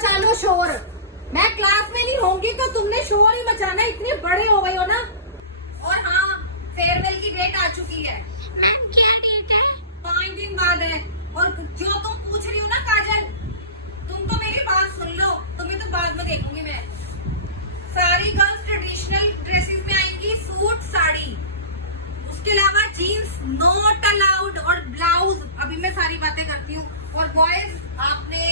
मचा लो शोर। मैं क्लास में नहीं होंगी तो तुमने शोर ही मचाना, इतने बड़े हो गए हो ना। और हाँ, फेयरवेल की डेट आ चुकी है। मैम क्या डेट है? 5 दिन बाद है। और जो तुम पूछ रही हो ना काजल, तुम तो मेरी बात सुन लो, तुम्हें तो बाद में देखूंगी मैं। सारी गर्ल्स ट्रेडिशनल ड्रेसेस में आएंगी, सूट साड़ी, उसके अलावा जीन्स नॉट अलाउड, और ब्लाउज, अभी मैं सारी बातें करती हूँ। और बॉयज आपने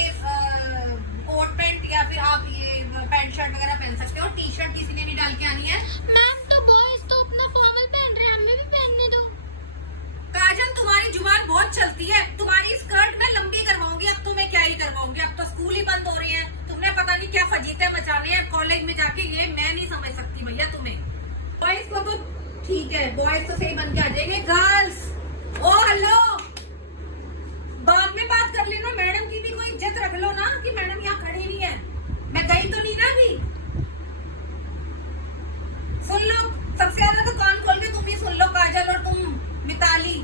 कोट पैंट या फिर आप ये पैंट शर्ट वगैरह पहन सकते हो, टी शर्ट किसी ने नहीं डाल के आनी है। मैम तो बॉयज तो अपना फॉर्मल पहन रहे हैं, हमें भी पहनने दो। काजल तुम्हारी जुबान बहुत चलती है, तुम्हारी स्कर्ट मैं लंबी करवाऊंगी। अब तो मैं क्या ही करवाऊंगी, अब तो स्कूल ही बंद हो रही है, तुमने पता नहीं क्या फजीते मचाने हैं कॉलेज में जाके, ये मैं नहीं समझ सकती भैया तुम्हें। बॉयज को तो ठीक है, बॉयज तो सही बन के आ जाएंगे। गर्ल्स ओ हेलो, बाद में बात कर लेना, मैडम की भी कोई इज्जत रख लो ना कि मैडम यहाँ खड़ी नहीं है। मैं गई तो नहीं ना अभी। सुन लो, सबसे ज्यादा तो कान खोल के तुम ही सुन लो काजल, और तुम मिताली,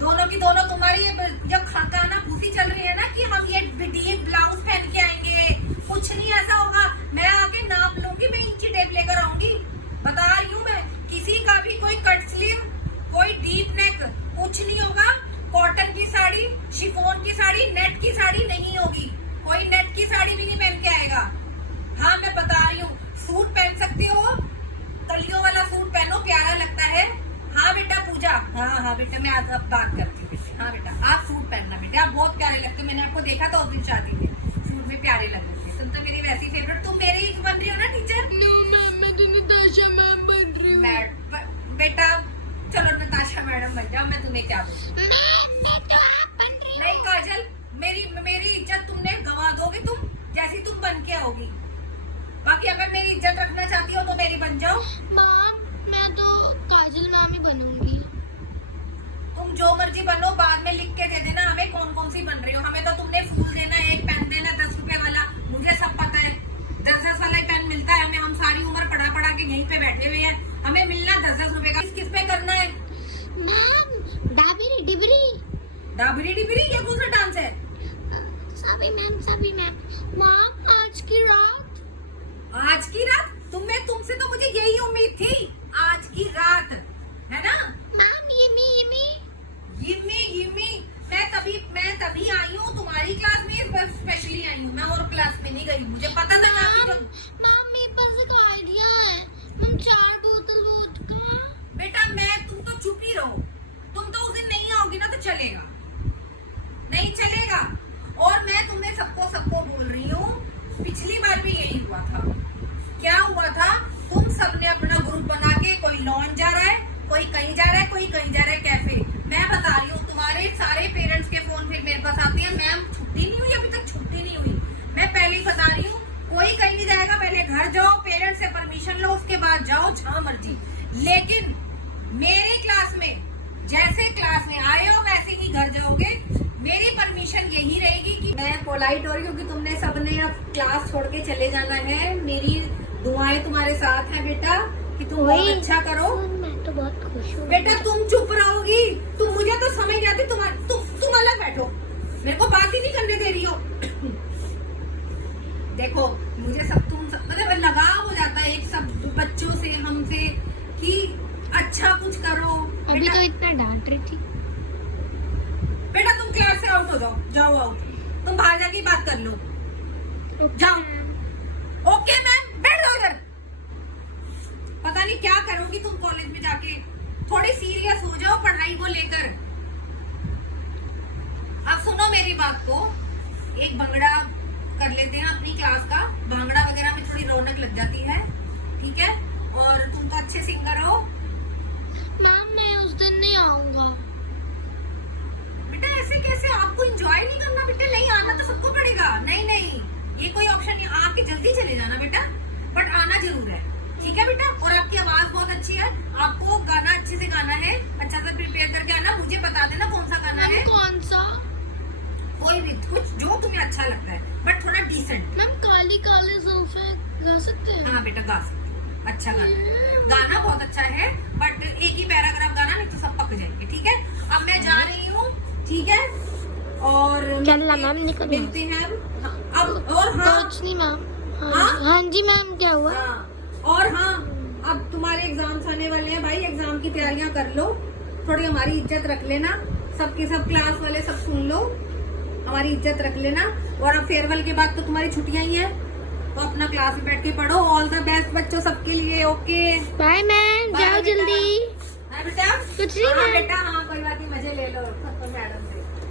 दोनों की दोनों तुम्हारी जब खाना भूसी चल रही है ना कि हम ये ब्लाउज पहन के आएंगे, कुछ नहीं ऐसा होगा। मैं आके नाप लूंगी, मैं इंची टेप लेकर आऊंगी, बता रही हूँ मैं। किसी का भी कोई कट स्लीव, कोई डीप नेक, कुछ नहीं होगा। कॉटन की साड़ी, शिफॉन की साड़ी, नेट की साड़ी नहीं होगी, कोई नेट की साड़ी भी नहीं पहन के आएगा। हाँ मैं बता रही हूँ, सूट पहन सकती हो, कलियों वाला सूट पहनो, प्यारा लगता है। हाँ बेटा पूजा, हाँ बेटा मैं आज अब बात करती हूँ। हाँ बेटा आप सूट पहनना बेटा, आप बहुत प्यारे लगते हो, मैंने आपको देखा था उस दिन शादी में, सूट में प्यारे लग रहे थे। तुम तो मेरी वैसी फेवरेट, तुम मेरी ही बन रही हो ना टीचर। नो मैम, मैं तो नताशा मैम बन रही हूँ। बेटा चलो नताशा मैडम बन जाओ, मैं तुम्हें क्या बोलूं। मैम मैं तो आप बन रही हूँ। नहीं काजल, मेरी इज्जत तुमने गंवा दोगे तुम, जैसी तुम बन के आओगी। बाकी अगर मेरी इज्जत रखना चाहती हो तो मेरी बन जाओ। मैम मैं तो काजल मैम ही बनूंगी। तुम जो मर्जी बनो, बाद में लिख के दे देना हमें कौन कौन सी बन रही हो। हमें तो तुमने फूल देना, एक पेन देना 10 रुपए वाला, मुझे सब पता है। 10-10 वाला ही पेन मिलता है हमें, हम सारी उम्र पढ़ा के यहीं पे बैठे हुए हैं, हमें मिलना 10-10 रुपए का। किस पे करना है मैम? डाबरी डिबरी। डाबरी डिबरी, ये कौन सा डांस है? सभी मैम। मैम आज की रात तुमसे तो मुझे यही उम्मीद थी, आज की रात है ना मैम। यिमी, मैं तभी आई हूँ तुम्हारी क्लास में, स्पेशली आई हूँ, मैं और क्लास में नहीं गई, मुझे पता था ना। मैम मेरे पास एक आइडिया है, हम 4 बोतल वोडका। बेटा तुम तो चुप ही रहो, तुम तो उस दिन नहीं आओगी ना तो चलेगा, नहीं चलेगा। और मैं तुम्हें सबको बोल रही हूँ, पिछली बार भी यही हुआ था। क्या हुआ था, तुम सबने अपना ग्रुप बना के, कोई लॉन जा रहा है, कोई कहीं जा रहा है, कोई कहीं जा रहा है कैफे। मैं बता रही हूँ, तुम्हारे सारे पेरेंट्स के फोन फिर मेरे पास आते हैं, मैम छुट्टी नहीं हुई, अभी तक छुट्टी नहीं हुई। मैं पहले ही बता रही हूँ, कोई कहीं नहीं जाएगा, पहले घर जाओ, पेरेंट्स से परमिशन लो, उसके बाद जाओ जहाँ मर्जी। लेकिन मेरी क्लास में जैसे क्लास में आए हो वैसे ही घर जाओगे। मेरी परमिशन यही रहेगी कि मैं पोलाइट हो रही हूँ, क्योंकि तुमने सबने अब क्लास छोड़ के चले जाना है। मेरी दुआएं तुम्हारे साथ हैं बेटा, कि तुम बहुत अच्छा करो। मैं तो बहुत खुश हूँ बेटा तुम चुप रहोगी, तुम, मुझे तो समझ नहीं आती, तुम अलग बैठो, मेरे को बात ही नहीं करने दे रही हो। देखो मुझे मतलब लगाव हो जाता है एक सब बच्चों से, हमसे, कि अच्छा कुछ करो। अभी तो इतना डांट रही थी। बेटा तुम क्लास से आउट हो जाओ आउट, तुम बाहर जाके बात कर लो, जाओ। ओके मैम, बैठ जाओ इधर। पता नहीं क्या करोगी तुम कॉलेज में जाके, थोड़ी सीरियस हो जाओ पढ़ाई को लेकर। अब सुनो मेरी बात को, एक भंगड़ा कर लेते हैं अपनी क्लास का, भांगड़ा वगैरह में थोड़ी रौनक लग जाती है, ठीक है। और तुम तो अच्छे सिंगर हो। मैम मैं उस दिन नहीं आऊंगा। बेटा ऐसे कैसे, आपको एंजॉय नहीं करना बेटा? नहीं आना तो सबको पड़ेगा। नहीं, ये कोई ऑप्शन नहीं, आके जल्दी चले जाना बेटा, बट आना जरूर है, ठीक है बेटा। और आपकी आवाज बहुत अच्छी है, आपको गाना अच्छे से गाना है, अच्छा से प्रिपेयर करके आना, मुझे बता देना कौन सा गाना है। कौन सा? कोई भी, कुछ जो तुम्हें अच्छा लगता है, बट थोड़ा डिसेंट। मैम काली काले जुल्फे गा सकते हैं? हाँ बेटा गा सकते, अच्छा गाना बहुत अच्छा है, बट एक ही पैराग्राफ गाना, नहीं तो सब पक जाएंगे, ठीक है। अब मैं जा रही हूँ, ठीक है। और चलना मैम, निकल मिलते हैं अब। और हाँ कुछ नहीं मैम। हाँ? हाँ जी मैम, क्या हुआ? हाँ, और हाँ, अब तुम्हारे एग्जाम्स आने वाले हैं भाई, एग्जाम की तैयारियां कर लो, थोड़ी हमारी इज्जत रख लेना, सबके सब क्लास वाले सब सुन लो, हमारी इज्जत रख लेना। और अब फेयरवेल के बाद तो तुम्हारी छुट्टियां ही हैं, तो अपना क्लास में बैठ के पढ़ो। ऑल द बेस्ट बच्चों सबके लिए। ओके बाय मैम, Bye जाओ बेटा। जल्दी। हाँ बेटा, कुछ नहीं हाँ मैम। बेटा, हाँ कोई बात नहीं, मजे ले लो मैडम से।